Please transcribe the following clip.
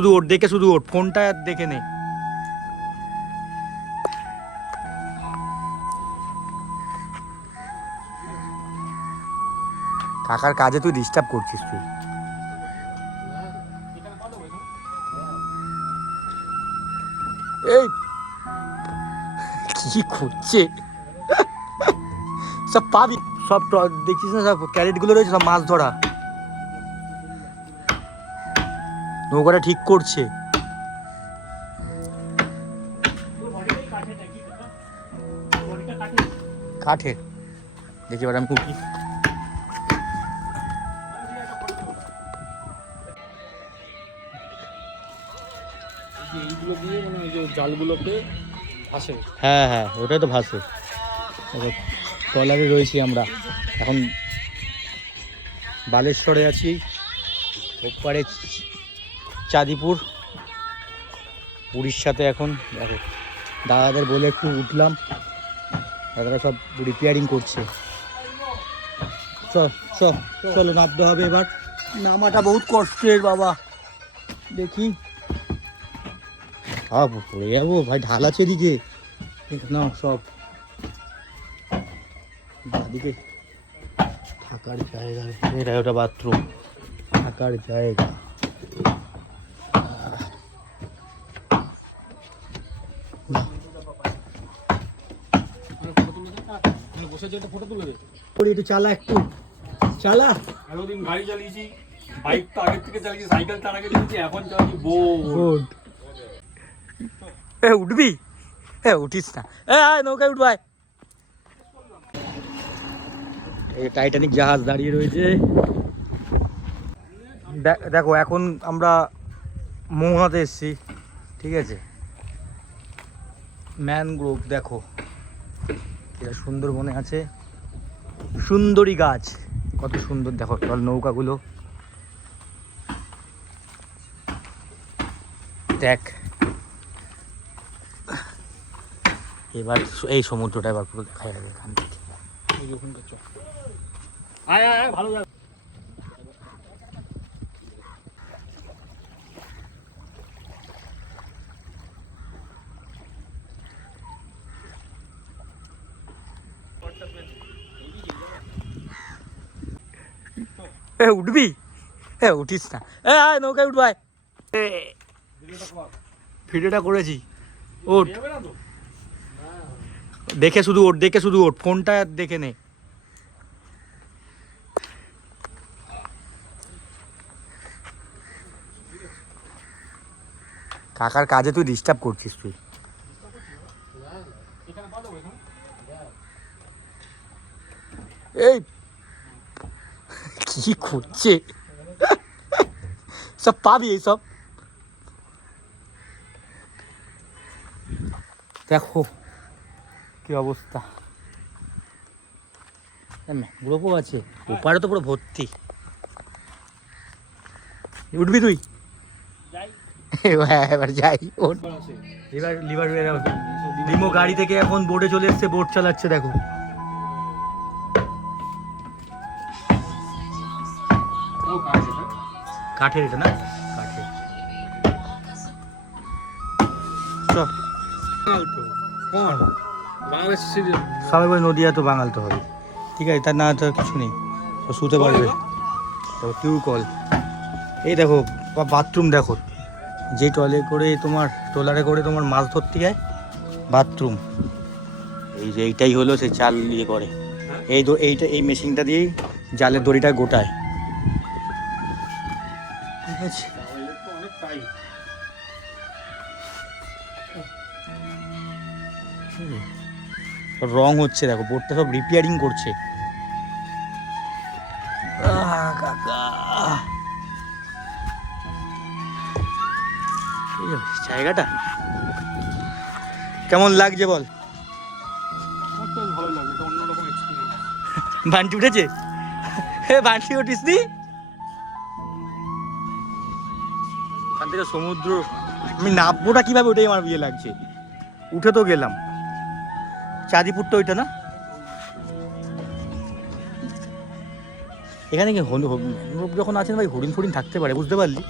শুধু ওঠ, দেখে শুধু ওঠ, ফোনটা দেখে নে। কাকার কাজে তুই ডিস্টার্ব করছিস তুই। এই কি করছে সব পাবি, সব দেখছিস না, সব ক্যারেট গুলো রয়েছে, সব মাছ ধরা। নৌকাটা ঠিক করছে। কাঠের, দেখি এবার আমি উঠি। এইগুলো দিয়ে মানে এই যে জালগুলোকে ভাসে। হ্যাঁ হ্যাঁ, ওটাই তো ভাসে। ট্রলারে রয়েছি আমরা এখন, বালেশ্বরে আছি, ওপারে চাঁদিপুর, উড়িষ্যাতে। এখন দেখো দাদাদের বলে একটু উঠলাম, দাদারা সব রিপেয়ারিং করছে। চলো নামতে হবে এবার। নামাটা বহুত কষ্টের বাবা, দেখি পড়ে যাবো ভাই, ঢাল আছে এদিকে না, সব বাদিকে থাকার জায়গা, এটা ওটা বাথরুম, থাকার জায়গা। একটু চালা, একটু চালা। এতদিন গাড়ি চালিয়েছি, বাইক তো আগের থেকে চালিয়েছি, সাইকেল তার আগে চালিয়েছি, এখন চালিয়েছি বোট। উঠবি? উঠিস না, নৌকায় উঠবাই। এই টাইটানিক জাহাজ দাঁড়িয়ে রয়েছে। দেখো এখন আমরা মোহনাতে এসেছি, ঠিক আছে। ম্যানগ্রোভ দেখো এটা সুন্দরবনে আছে, সুন্দরী গাছ কত সুন্দর, দেখো নৌকাগুলো দেখ। এবার এই সমুদ্রটা এবার পুরো দেখা যাবে এখান থেকে। ভালো লাগে। উঠবি? উঠিস না, নৌকায় উঠবাই। ভিডিওটা করেছি, ওঠ, দেখে শুধু ওঠ, দেখে শুধু ওঠ, ফোনটা দেখে নে। কাকার কাজে তুই ডিস্টার্ব করছিস তুই। এই কি করছে সব পাবি, এইসব দেখো কি অবস্থা। গ্রুপও আছে ওপারে তো পুরো ভর্তি। উঠবি তুই? হ্যাঁ এবার যাই, লিভার লিমো গাড়ি থেকে এখন বোটে চলে এসছে, বোট চালাচ্ছে দেখো। কাঠের এটা না, কাঠের। সবাই বলে নদিয়া তো বাঙাল তো হবে, ঠিক আছে, তার না তো কিছু নেই, শুতে পারবে। টিউবকল, এই দেখো বাথরুম দেখো, যে ট্রলে করে তোমার ট্রলারে করে তোমার মাছ ধরতে যায়, বাথরুম। এই যে এইটাই হলো সেই জাল দিয়ে করে, এইটা এই মেশিনটা দিয়েই জালের দড়িটা গোটায়, ঠিক আছে। রং হচ্ছে দেখো, বোটটা সব রিপেয়ারিং করছে। জায়গাটা কেমন লাগছে বল? বান্টি উঠেছে? বান্টি উঠিস নি? ওখান থেকে সমুদ্র আমি নামবোটা কিভাবে, ওটাই আমার বিয়ে লাগছে। উঠে তো গেলাম, চাঁদিপুরটা ওইটা না, এখানে কি যখন আছেন ভাই হরিণ ফরিণ থাকতে পারে, বুঝতে পারলি?